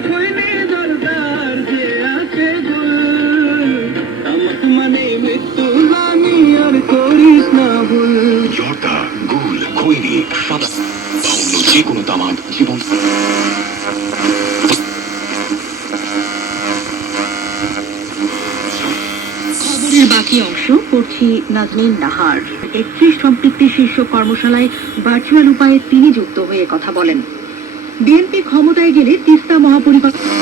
যে খবরের বাকি অংশ করছি নাজনীন নাহার। একত্রিশ সম্পৃক্তি শীর্ষ কর্মশালায় ভার্চুয়াল উপায়ে তিনি যুক্ত হয়ে কথা বলেন। বিএনপি ক্ষমতায় গেলে তিস্তা মহাপরিকল্পনা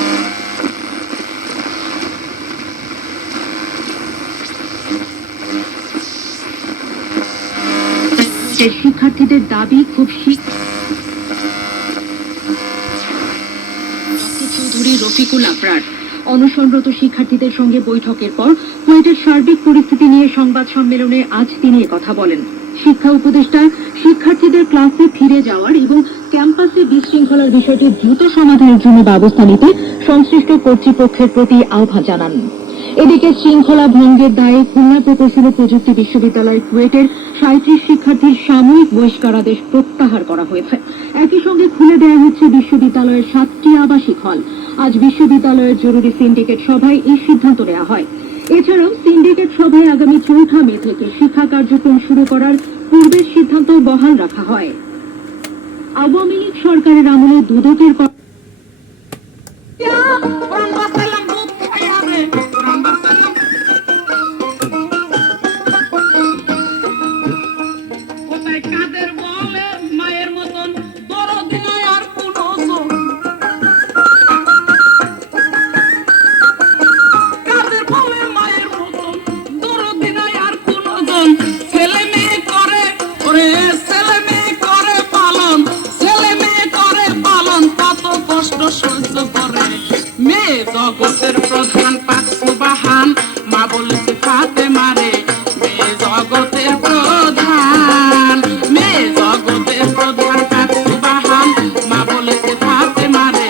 শিক্ষার্থীদের দাবি খুব চৌধুরী, রফিকুল আবরার অনশনরত শিক্ষার্থীদের সঙ্গে বৈঠকের পর কুয়েটের সার্বিক পরিস্থিতি নিয়ে সংবাদ সম্মেলনে আজ তিনি কথা বলেন। শিক্ষা উপদেষ্টা, শিক্ষার্থীদের ক্লাসে ফিরে যাওয়ার এবং ক্যাম্পাসে বিশৃঙ্খলার বিষয়টি দ্রুত সমাধানের জন্য ব্যবস্থা নিতে সংশ্লিষ্ট কর্তৃপক্ষের প্রতি আহ্বান জানান। এদিকে শৃঙ্খলা ভঙ্গের দায়ে খুলনা প্রকৌশল প্রযুক্তি বিশ্ববিদ্যালয় কুয়েটের সাঁত্রিশ শিক্ষার্থীর সাময়িক বহিষ্কারাদেশ প্রত্যাহার করা হয়েছে। একই সঙ্গে খুলে দেওয়া হচ্ছে বিশ্ববিদ্যালয়ের সাতটি আবাসিক হল। আজ বিশ্ববিদ্যালয়ের জরুরি সিন্ডিকেট সভায় এই সিদ্ধান্ত নেওয়া হয়। এছাড়াও সিন্ডিকেট সভায় আগামী চৌঠা মে থেকে শিক্ষা কার্যক্রম শুরু করার পূর্বের সিদ্ধান্ত বহাল রাখা হয়। আওয়ামী লীগ সরকারের আমলে দুদকের কর- ওরে ছেলে মেয়ে করে পালন, ছেলে মেয়ে করে পালন কত কষ্ট সহ্য করে। মেয়ে জগতের প্রধান বাহান মা বলেছে ফাতে মারে। মেয়ে জগতের প্রধান, মেয়ে জগতের প্রধান বাহান মা বলেছে ফাতে মারে।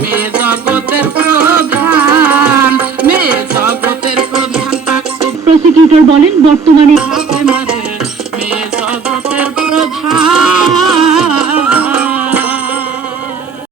মেয়ে জগতের প্রধান, মেয়ে জগতের প্রধান পাঁচশো প্রসিকিউটর বলেন, বর্তমানে